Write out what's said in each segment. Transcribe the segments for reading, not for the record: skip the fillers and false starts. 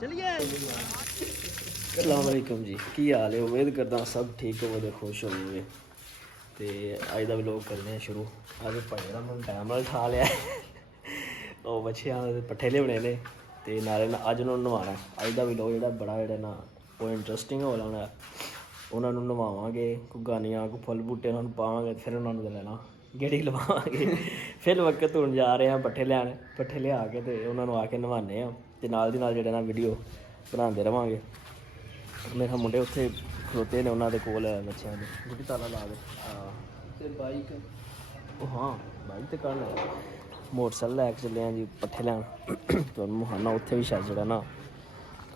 चलिए अस्सलाम वालेकुम जी, की हाल है? उम्मीद करदा सब ठीक होवे, खुश होवे। तो अज का व्लॉग करने शुरू। अज भाई मैं टाइम नाल ठा लिया वो बच्चियां दे पट्ठे लियाने ने ते नाले अज उन्होंने नवाना। अज का व्लॉग जेह्ड़ा बड़ा जेह्ड़ा ना वो इंटरस्टिंग होने वाला है। उन्होंने नवावांगे, कोई गानियां कोई फुल बूटे उन्होंने पावांगे, फिर उन्होंने लेना गेड़ी लवावांगे। फिर वक्त हुण जा रहे हैं पट्ठे लैन, पट्ठे लिया के ते उन्होंने आके नवाने आ ते नाल दी नाल जेह्ड़ा ना वीडियो बनाते रवांगे। मेरे मुंडे उत्थे खलोते ने उन्होंने कोल बच्चों के गुड्डी ताला ला दे। ते बाइक हाँ बाइक तो कल मोटरसाइकिल लैके चले हैं जी पट्ठे लैन। तो मुहाना उत्थे भी शायद जेह्ड़ा ना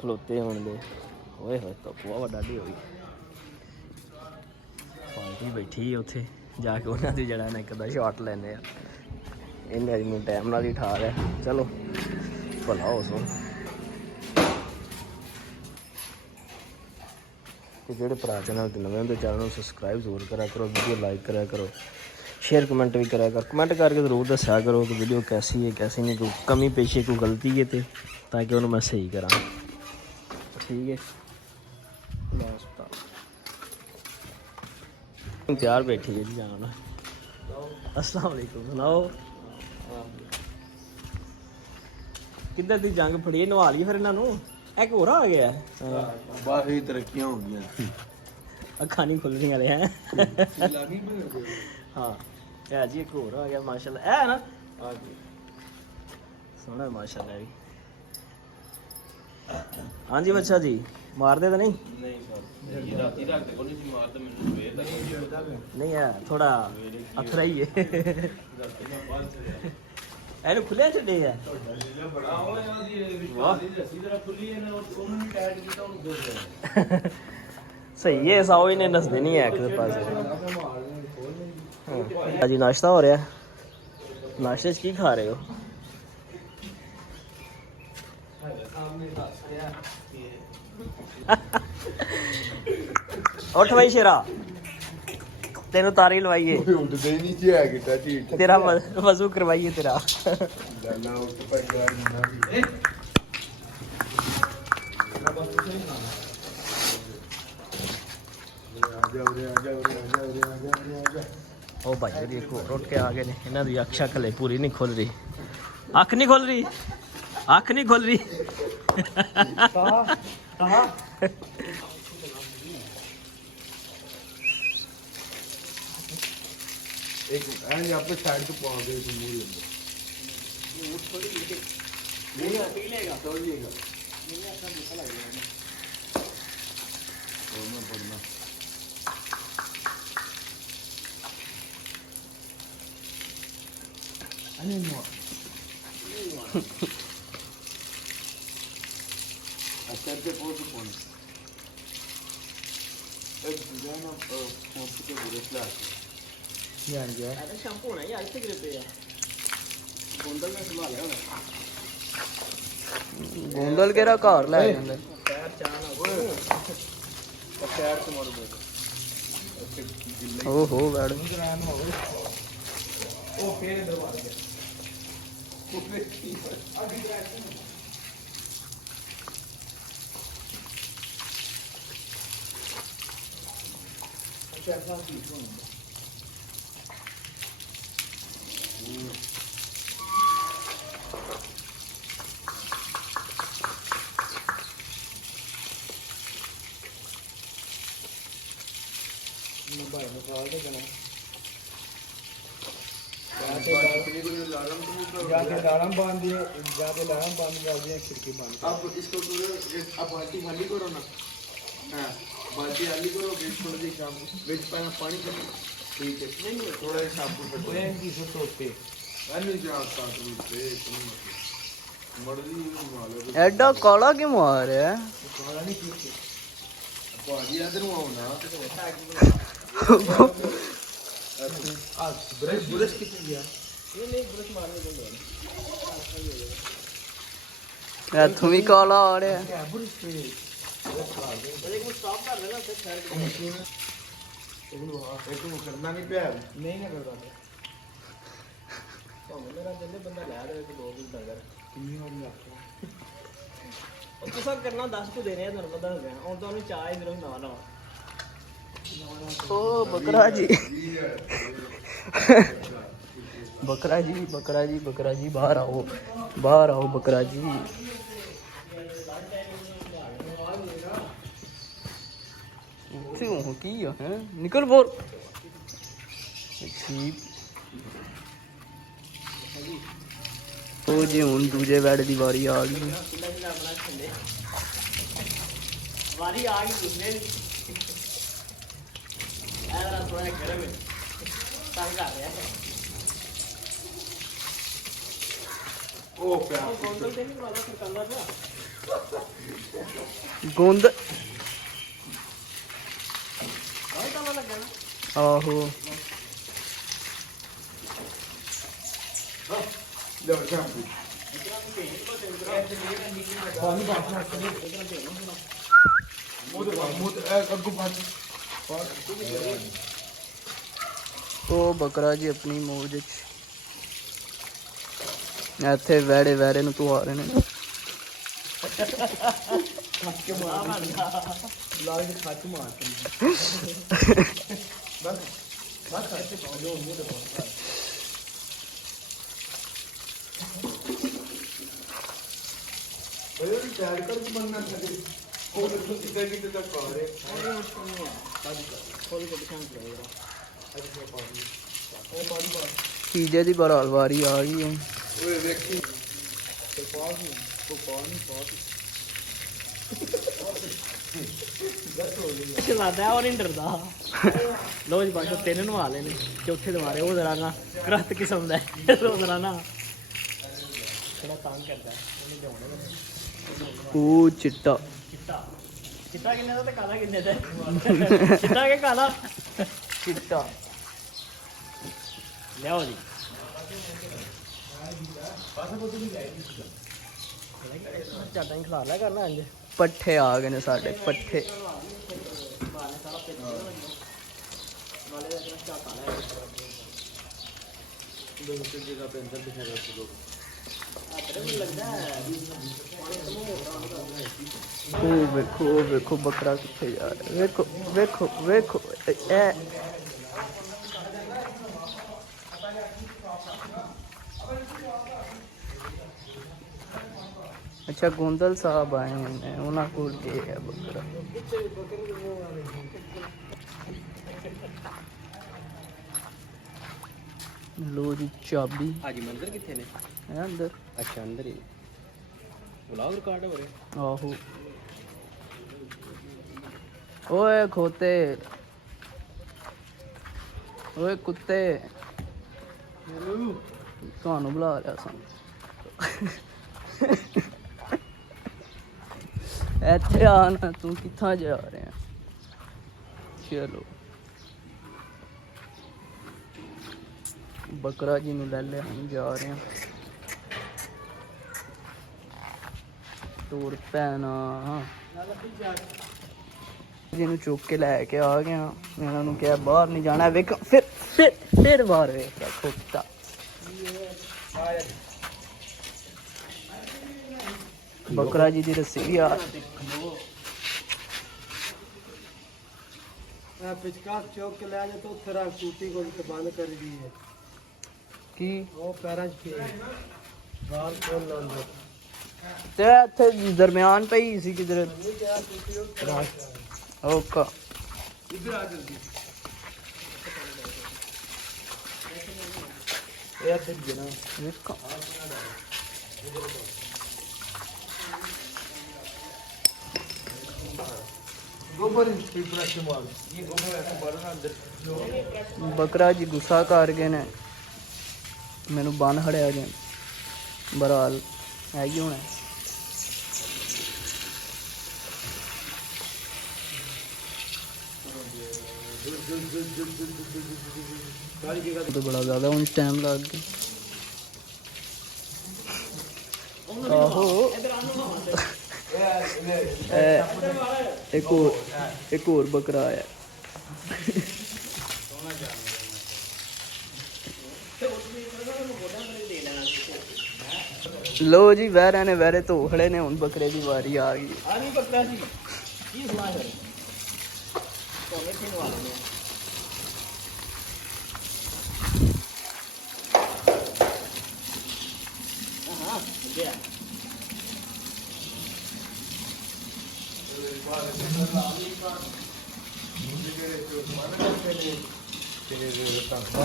खलोते होने होए होए तो बुआ डाढी होई पार्टी बैठी है उत्थे जाके उन्होंने जरा ना एक अद्धा शॉट लैने इन्हें अज मैं टाइम नाल ही ठा लिया। चलो भला हो सो। तो जोड़े भरा चैनल पर नवे होंगे चैनल सबसक्राइब जरूर करा करो, वीडियो लाइक करा करो, शेयर कमेंट भी करा करो, कमेंट करके जरूर दस्या करो कि वीडियो कैसी है कैसी नहीं, कोई कमी पेशी कोई गलती है तो ताकि उन्होंने मैं सही करा। ठीक है तैयार बैठी है जी जाना। अस्सलाम वालेकुम सुनाओ किधर दी जंग फड़ी नवा ली फिर इन्हों एक होर आ गया बस ही तरक्कियां हो गई अखा नहीं खुल रही वाले हैं। हाँ है जी एक होर आ गया माशाल्लाह है ना सोहना माशाल्लाह भी। हाँ जी बच्चा जी मारते तो नहीं नहीं है थोड़ा अथरा ही है एनु खुले छे है सही है साओ इन्हें नसदे नहीं है एक पास। जी नाश्ता हो रहा है, नाश्ते की खा रहे हो? उठ भाई शेरा तेन तारी लवाइए तेरा वजू करवाइए तेरा। ओ भाई एक होर उठ के आ गए ने, इन्हां दी अख शक हले पूरी नहीं खुल रही, अख नहीं खुल रही, अख नहीं खुल रही। एक यहाँ पे साइड पे पहुंच गए शैम्पू होना यार इतने गिरे पे है गोंदल में संभाल होना गोंदल केरा घर ले जांदे पैर चाना पैर से मार दे ओहो बैठ ओ फेर दबा दे ओ फेर अभी अच्छा ऐसा ठीक होना मोबाइल निकाल दे देना जाके अलार्म बंद दिए जाके अलार्म बंद कर दिए खिड़की बंद। अब इसको करो अब बाल्टी खाली करो ना हां बाल्टी खाली करो बीच थोड़ी सी शाम बीच पानी करो ठीक है नहीं थोड़ा सा शैम्पू पड़े हैं की से टोटे नहीं जाता तो मर्जी मालो एडा काला क्यों मार है काला नहीं पीछे बाजी इधर आओ ना ब्रश ब्रश कितने दिया ये नहीं ब्रश मारने को यार तुम ही काला आ रहे हैं ब्रश पे एक मिनट स्टॉप कर लेना फिर खैर एक तो करना नहीं पे नहीं ना करता तो मेरा जल्दी बंदा ला रहा है तो 2 दिन तक कितनी बार ਤੁਸੀਂ ਕਰਨਾ 10 ਕੁ ਦੇਣੇ ਆ ਤੁਹਾਨੂੰ ਪਤਾ ਹੋ ਗਿਆ ਹੁਣ ਤਾਂ ਉਹਨੂੰ ਚਾਹ ਹੀ ਦਿਲੋਂ ਨਵਾਂ ਨਵਾਂ ਓ ਬੱਕਰਾ ਜੀ ਬੱਕਰਾ ਜੀ ਬੱਕਰਾ ਜੀ ਬੱਕਰਾ ਜੀ ਬਾਹਰ ਆਓ ਬੱਕਰਾ ਜੀ ਕਿਉਂ ਕੀ ਆ ਹੈ ਨਿਕਲ ਬੋਰ ਠੀਕ ਉਹ ਜੀ ਹੁਣ ਦੂਜੇ ਬੈਡ ਦੀ ਵਾਰੀ ਆ ਗਈ ਵਾਰੀ ਆ ਗਈ ਦੂਜੇ ਦੀ ਐਰਾ ਥੋੜਾ ਗਰਮ ਹੈ ਤੰਗ ਕਰ ਰਿਹਾ ਹੈ ਉਹ ਪਿਆ ਗੋਂਦਲ ਤੇ ਨਹੀਂ ਵਾਲਾ ਫਿਰ ਕੰਦਾ ਪਿਆ ਗੁੰਦ ਆਹ ਤਾਂ ਲੱਗਾ ਨਾ ਆਹੋ ਲੈ ਸ਼ਾਂਪੂ ਉਹ ਬੱਕਰਾ ਜੀ ਆਪਣੀ ਮੌਜ ਚ ਇੱਥੇ ਵੈੜੇ ਨੂੰ ਧੁਆ ਰਹੇ ਨੇ ਲਾਗ ਦੇ ਖੱਚ ਮਾਰ ਕੇ ਇਹ ਸਾਈਡ ਕਰ ਬੰਨਣਾ ਚਾਹੀਦਾ ਉਹ ਦੇਖੋ ਕਿਤੇ ਤੱਕ ਆ ਰਹੇ ਤੀਜੇ ਦੀ ਬਰਾਲ ਵਾਰੀ ਆ ਗਈ ਹੁਣ ਓਏ ਵੇਖੀ ਚਲਾਦਾ ਉਹ ਨਹੀਂ ਡਰਦਾ ਲੋ ਜੀ ਬਾਸ਼ਾ ਤਿੰਨ ਨੂੰ ਆ ਲੈ ਨੇ ਚੌਥੇ ਦੁਆਰੇ ਉਹ ਜ਼ਰਾ ਨਾ ਕਰਤ ਕਿਸਮ ਦਾ ਉਹ ਜ਼ਰਾ ਨਾ ਥੋੜਾ ਤੰਗ ਕਰਦਾ ਉਹਨੇ ਜਾਉਣਾ ਉਹ ਚਿੱਟਾ ਚਿੱਟਾ ਚਿੱਟਾ ਕਿੰਨੇ ਦਾ ਤੇ ਕਾਲਾ ਕਿੰਨੇ ਦਾ ਚਿੱਟਾ ਕਿ ਕਾਲਾ ਚਿੱਟਾ ਲਿਆਓ ਜੀ ਚਾਟਾਂ ਹੀ ਖਿਲਾ ਲਿਆ ਕਰਨਾ ਅੱਜ ਪੱਠੇ ਆ ਗਏ ਨੇ ਸਾਡੇ ਪੱਠੇ ਉਹ ਵੇਖੋ ਬੱਕਰਾ ਕਿੱਥੇ ਜਾ ਰਿਹਾ ਵੇਖੋ ਇਹ अच्छा गोंदल साहब आए हैं उन्होंने को है बकरा लो जी चाबी हाजी मंदिर कितने ने है अंदर अच्छा अंदर ही ब्लॉग रिकॉर्ड हो रहे आहो ओए खोते ओए कुत्ते ਤੁਹਾਨੂੰ ਬੁਲਾ ਲਿਆ ਸਾਂ ਇੱਥੇ ਆ ਨਾ ਤੂੰ ਕਿੱਥਾਂ ਜਾ ਰਿਹਾ ਚਲੋ ਬੱਕਰਾ ਜੀ ਨੂੰ ਲੈ ਲਿਆ ਹੁਣ ਜਾ ਰਹੇ ਹਾਂ ਟੂਰ ਪੈਣਾ ਜਿਹਨੂੰ ਚੁੱਕ ਕੇ ਲੈ ਕੇ ਆ ਗਿਆ ਇਹਨਾਂ ਨੂੰ ਕਿਹਾ ਬਾਹਰ ਨਹੀਂ ਜਾਣਾ ਵੇਖ ਫਿਰ ਬਾਹਰ ਵੇਖ ਖੋਤਾ बकरा जी दी रस्सी भी आ पिचकास चौक के ले जाए तो तेरा टूटी को बंद कर दी है की वो पैरा च गाल खोल लो ते इत्थे दरमियान पई सी किधर ओका इधर आ जल्दी ये ते जना देखो गोबर प्रिपरेशन वाल ये गोबर ऐसे भरना अंदर बकरा जी गुस्सा कर गए ने मैनू बन हड़िया जे बराल है ही होना तो बड़ा ज्यादा हूँ टाइम लग गया आहो एक और बकरा आया ਲੋ ਜੀ ਵਹਿਰਾਂ ਨੇ ਵਹਿਰੇ ਧੋ ਖੜੇ ਨੇ, ਹੁਣ ਬੱਕਰੇ ਦੀ ਵਾਰੀ ਆ ਗਈ। ਆ ਨਹੀਂ ਬੱਕਰਾ ਸੀ ਕੀ ਸਲਾਹ ਹੈ ਤੋਨੇ ਤੇ ਨਵਾ ਲੈਣੇ ਹਾਂ ਗਿਆ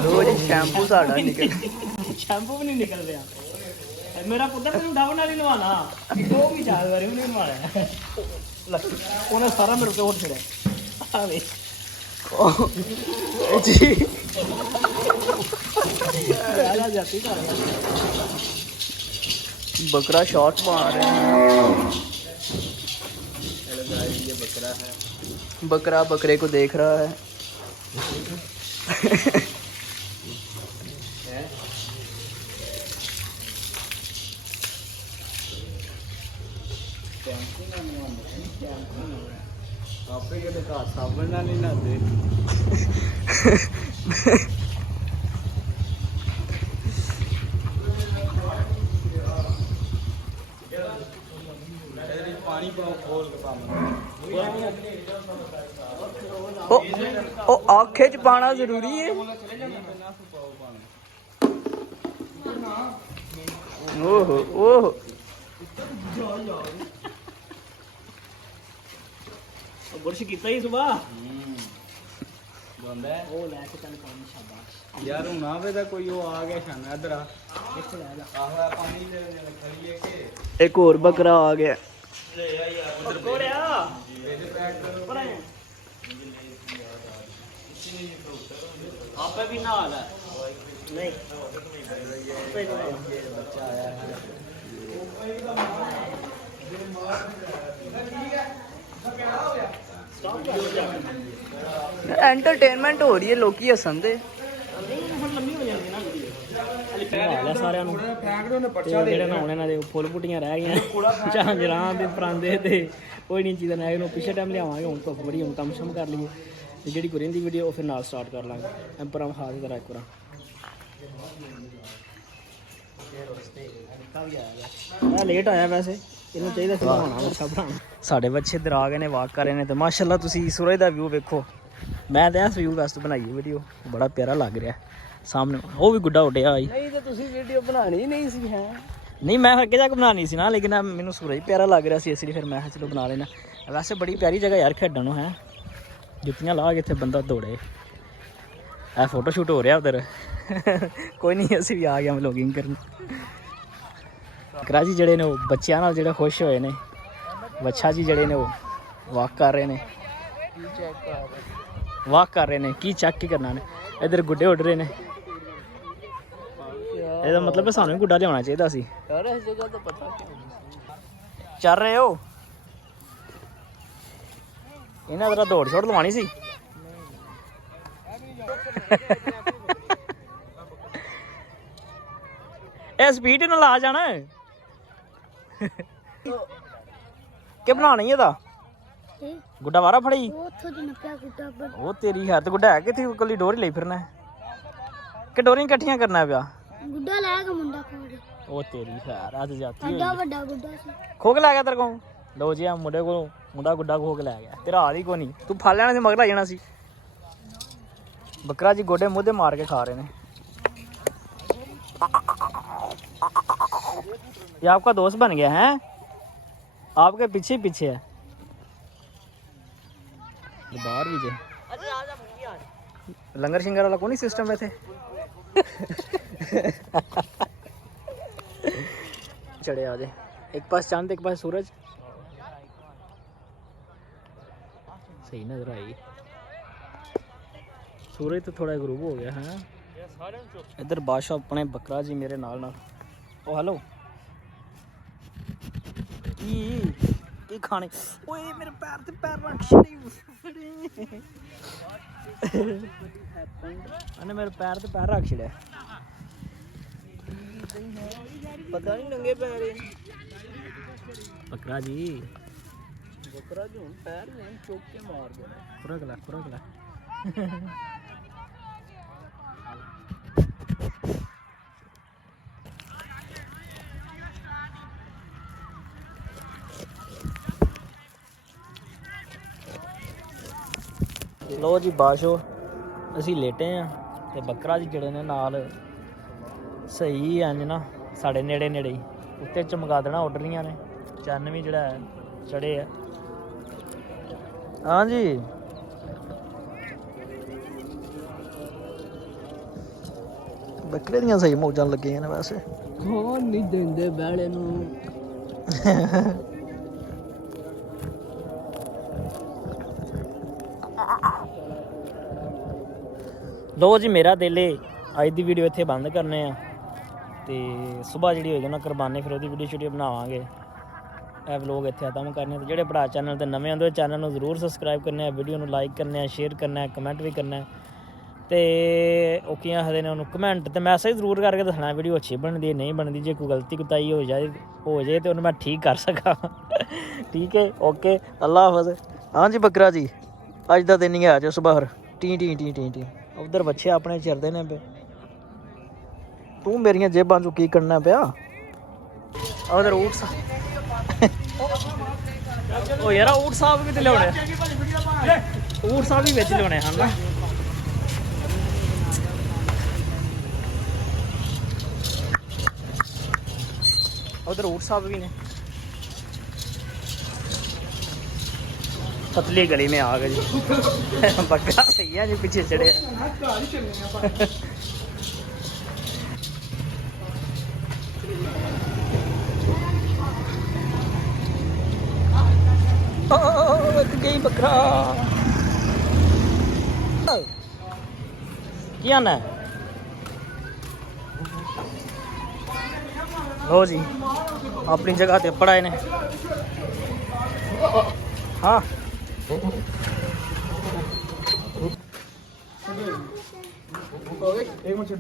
ਲੋ ਜੀ ਸ਼ੈਂਪੂ ਸਾਡਾ ਨਿਕਲ ਸ਼ੈਂਪੂ ਵੀ ਨਹੀਂ ਨਿਕਲ ਰਿਹਾ। ਮੇਰਾ ਪੁੱਤਰ ਤੈਨੂੰ ਡਾਉਨ ਨਾਲ ਹੀ ਨਵਾਣਾ, ਉਹ ਵੀ ਚਾਰ ਵਾਰੀ ਉਹਨੇ ਨਵਾਣਾ। ਉਹਨੇ ਸਾਰਾ ਮੇਰੇ ਉੱਤੇ ਉੱਠ ਛੜਿਆ। ਆ ਵੇ ਜੀ ਆ ਜਾਤੀ ਕਰ बकरा शॉट मार रहे हैं। ये बकरा है, बकरा बकरे को देख रहा है। आपे के तो साबुन ना नहीं नहाते। पानी पाओ खोल के ओ आखे च पाना जरूरी है। ओहो ओहो बुरश कीता ही सुबह बंदा है ओ ले के चल पानी शाबाश यार हूं ना वे दा कोई ओ आ गया शाना इधर आ किथे ले जा आहा पानी ले खड़ी है के एक और बकरा आ गया। ले आ यार कोड़या ऊपर आए आपे भी नहा ले नहीं आपे बच्चा आया है एंटरटेनमेंट हो रही है, लोग हसन दे ਸਾਰਿਆਂ ਨੂੰ ਜਿਹੜੇ ਨਹਾਉਣੇ ਨਾਲ ਦੇ ਫੁੱਲ ਪੁੱਟੀਆਂ ਰਹਿ ਗਈਆਂ ਝਾਂਜਰਾਂ ਦੇ ਪਰਾਂਦੇ ਤੇ ਕੋਈ ਨਹੀਂ ਚੀਜ਼ ਨਾ ਇਹਨੂੰ ਪਿੱਛੇ ਟਾਈਮ ਲਿਆਵਾਂਗੇ। ਹੁਣ ਧੁੱਪ ਬੜੀ, ਹੁਣ ਕੰਮ ਸ਼ਮ ਕਰ ਲਈਏ ਤੇ ਜਿਹੜੀ ਕੋਈ ਰਹਿੰਦੀ ਵੀਡੀਓ ਉਹ ਫਿਰ ਨਾਲ ਸਟਾਰਟ ਕਰ ਲਾਂਗੇ। ਐਂਪਰਾਂ ਖਾ ਦੇ ਇੱਕ ਵਾਰ ਲੇਟ ਆਇਆ ਵੈਸੇ, ਇਹਨੂੰ ਚਾਹੀਦਾ ਸੀ ਬਣਾਉਣਾ ਅੱਛਾ ਬਣਾਉਣਾ। ਸਾਡੇ ਬੱਚੇ ਇੱਧਰ ਆ ਗਏ ਨੇ, ਵਾਕ ਕਰ ਰਹੇ ਨੇ ਤੇ ਮਾਸ਼ਾਅੱਲਾ ਤੁਸੀਂ ਸੂਰਜ ਦਾ ਵਿਊ ਵੇਖੋ। ਮੈਂ ਤਾਂ ਇਸ ਵਿਊ ਵਾਸਤੇ ਬਣਾਈ ਵੀਡੀਓ, ਬੜਾ ਪਿਆਰਾ ਲੱਗ ਰਿਹਾ ਸਾਹਮਣੇ। ਉਹ ਵੀ ਗੁੱਡਾ ਉੱਡਿਆ ਆਈ नहीं तो तुसी वीडियो बनानी नहीं सी है। ਨਹੀਂ ਮੈਂ ਅੱਗੇ ਜਾ ਕੇ ਬਣਾਉਣੀ ਸੀ ਨਾ, ਲੇਕਿਨ ਮੈਨੂੰ ਸੂਰਜ ਪਿਆਰਾ ਲੱਗ ਰਿਹਾ ਸੀ ਇਸ ਲਈ ਫਿਰ ਮੈਂ ਕਿਹਾ ਚਲੋ ਬਣਾ ਲੈਣਾ। ਵੈਸੇ ਬੜੀ ਪਿਆਰੀ ਜਗ੍ਹਾ ਯਾਰ ਖੇਡਣ ਨੂੰ ਹੈ, ਜੁੱਤੀਆਂ ਲਾ ਕੇ ਇੱਥੇ ਬੰਦਾ ਦੌੜੇ। ਇਹ ਫੋਟੋ ਸ਼ੂਟ ਹੋ ਰਿਹਾ ਉਧਰ ਕੋਈ ਨਹੀਂ, ਅਸੀਂ ਵੀ ਆ ਗਏ ਵਲੋਗਿੰਗ ਕਰਨ। ਕਰਾਜੀ ਜਿਹੜੇ ਨੇ ਉਹ ਬੱਚਿਆਂ ਨਾਲ ਜਿਹੜੇ ਖੁਸ਼ ਹੋਏ ਨੇ, ਬੱਚਾ ਜੀ ਜਿਹੜੇ ਨੇ ਉਹ ਵਾਕ ਕਰ ਰਹੇ ਨੇ, ਵਾਕ ਕਰ ਰਹੇ ਨੇ। ਕੀ ਚੱਕ ਕੀ ਕਰਨਾ ਨੇ, ਇੱਧਰ ਗੁੱਡੇ ਉੱਡ ਰਹੇ ਨੇ। ਇਹਦਾ ਮਤਲਬ ਹੈ ਸਾਨੂੰ ਵੀ ਗੁੱਡਾ ਲਿਆਉਣਾ ਚਾਹੀਦਾ ਸੀ। यार इस जगह तो पता क्या ਚੱਲ ਰਹੇ ਹੋ ਇਹਨਾਂ ਦਾ ਦੌੜ ਛੋੜ ਲਵਾਣੀ ਸੀ। ਇਹ ਸਪੀਡ ਨਾਲ ਆ ਜਾਣਾ ਕਿ ਬਣਾਣਾ ਹੀ ਇਹਦਾ ਗੁੱਡਾ ਵਾਰਾ ਫੜੀ। ਉਹ ਤੇਰੀ ਹੱਥ ਗੁੱਡਾ ਹੈ ਕਿੱਥੇ, ਕੱਲੀ ਡੋਰੀ ਲਈ ਫਿਰਨਾ ਕਿ ਡੋਰੀਆਂ ਇਕੱਠੀਆਂ ਕਰਨਾ ਪਿਆ। ਗੁੱਡਾ ਲੈ ਕੇ ਮੁੰਡਾ ਖੋ ਗਿਆ। ਉਹ ਤੇਰੀ ਖੈਰ ਅੱਜ ਜਾਤੀ ਵੱਡਾ ਹੋਈ ਵੱਡਾ ਗੁੱਡਾ ਸੀ। ਖੋ ਕੇ ਲੈ ਗਿਆ ਤੇਰੇ ਕੋਲ। ਲੋ ਜੀ ਆ ਮੁੰਡੇ ਕੋਲ ਮੁੰਡਾ ਗੁੱਡਾ ਖੋ ਕੇ ਲੈ ਗਿਆ। ਤੇਰਾ ਹਾਲ ਹੀ ਕੋਈ ਨਹੀਂ, ਤੂੰ ਫੜ ਲੈਣਾ ਸੀ, ਮਗਰ ਆ ਜਾਣਾ ਸੀ। ਬੱਕਰਾ ਜੀ ਗੋਡੇ ਮੂਧੇ ਮਾਰ ਕੇ ਖਾ ਰਹੇ ਨੇ। ये आपका दोस्त बन गया है, आपके पीछे पीछे है। बाहर भी जे लंगर शिंगर वाला कौन ही सिस्टम है थे चढ़े आ जाए। एक पास चांद एक पास सूरज, सही नजर आई। सूरज तो थोड़ा ग्रूब हो गया है। इधर बादशाह अपने बकरा जी मेरे नाल नाल। ओ हेलो की खाने ओए मेरे पैर ते पैर रख छड़ी अने मेरे पैर ते पैर रख छड़े। पता नहीं नंगे पैर बकरा जी, बकरा जो पैर में चौक के मार देना। खुरक ला ਲੋ ਜੀ ਬਾਸ਼ੋ ਅਸੀਂ ਲੇਟੇ ਆ ਤੇ ਬੱਕਰਾ ਜੀ ਜਿਹੜੇ ਨੇ ਨਾਲ ਸਹੀ ਇੰਜ ਨਾ ਸਾਡੇ ਨੇੜੇ ਨੇੜੇ ਹੀ ਉੱਤੇ ਚਮਕਾ ਦੇਣਾ ਉੱਡਲੀਆਂ ਨੇ ਚੰਨ ਵੀ ਜਿਹੜਾ ਹੈ ਚੜੇ ਆ ਹਾਂਜੀ ਬੱਕਰੇ ਦੀਆਂ ਸਹੀ ਮੌਜਾਂ ਲੱਗੀਆਂ ਨੇ ਵੈਸੇ ਹੋਰ ਨਹੀਂ ਦਿੰਦੇ ਬੈਲੇ ਨੂੰ ਲੋ ਜੀ ਮੇਰਾ ਦਿਲ ਏ ਅੱਜ ਦੀ ਵੀਡੀਓ ਇੱਥੇ ਬੰਦ ਕਰਨੇ ਆ ਤੇ ਸਵੇਰ ਜਿਹੜੀ ਹੋਏਗੀ ਨਾ ਕੁਰਬਾਨੀ ਫਿਰ ਉਹਦੀ ਵੀਡੀਓ ਬਣਾਵਾਂਗੇ ਇਹ ਵਲੋਗ ਇੱਥੇ ਖਤਮ ਕਰਨੇ ਤੇ ਜਿਹੜੇ ਭਰਾ ਚੈਨਲ ਤੇ ਨਵੇਂ ਆਉਂਦੇ ਚੈਨਲ ਨੂੰ ਜ਼ਰੂਰ ਸਬਸਕ੍ਰਾਈਬ ਕਰਨਾ ਹੈ ਵੀਡੀਓ ਨੂੰ ਲਾਈਕ ਕਰਨਾ ਹੈ ਸ਼ੇਅਰ ਕਰਨਾ ਹੈ ਕਮੈਂਟ ਵੀ ਕਰਨਾ ਹੈ ਤੇ ਉਹ ਕੀ ਆਖਦੇ ਨੇ ਉਹਨੂੰ ਕਮੈਂਟ ਤੇ ਮੈਸੇਜ ਜ਼ਰੂਰ ਕਰਕੇ ਦੱਸਣਾ ਵੀਡੀਓ ਅੱਛੀ ਬਣਦੀ ਹੈ ਨਹੀਂ ਬਣਦੀ ਜੇ ਕੋਈ ਗਲਤੀ ਕੁਤਾਈ ਹੋ ਜਾਏ ਤੇ ਉਹਨੂੰ ਮੈਂ ਠੀਕ ਕਰ ਸਕਾਂ ਠੀਕ ਹੈ ਓਕੇ ਅੱਲਾ ਹਾਫਿਜ਼ ਹਾਂਜੀ ਬੱਕਰਾ ਜੀ ਅੱਜ ਦਾ ਦਿਨ ਹੀ ਆ ਜਾਓ ਸਵੇਰ T T T T T ਉਧਰ ਬੱਚੇ ਆਪਣੇ ਚਿਰਦੇ ਨੇ ਪਏ ਤੂੰ ਮੇਰੀਆਂ ਜੇਬਾਂ ਚੋਂ ਕੀ ਕਰਨਾ ਪਿਆ ਉਧਰ ਊਠ ਉਹ ਯਾਰ ਊਠ ਸਾਹਿਬ ਵੀ ਤੇ ਲਿਆਉਣੇ ਊਠ ਸਾਹਿਬ ਵੀ ਵਿੱਚ ਲਿਆਉਣੇ ਹਨ ਨਾ उधर ऊट साहब भी ने पतली गली में आ गए जी बकरा सही है जी पीछे चढ़े गई बकरा क्या ना लो जी अपनी जगह ते पढ़ाए ने हाँ एक मिनट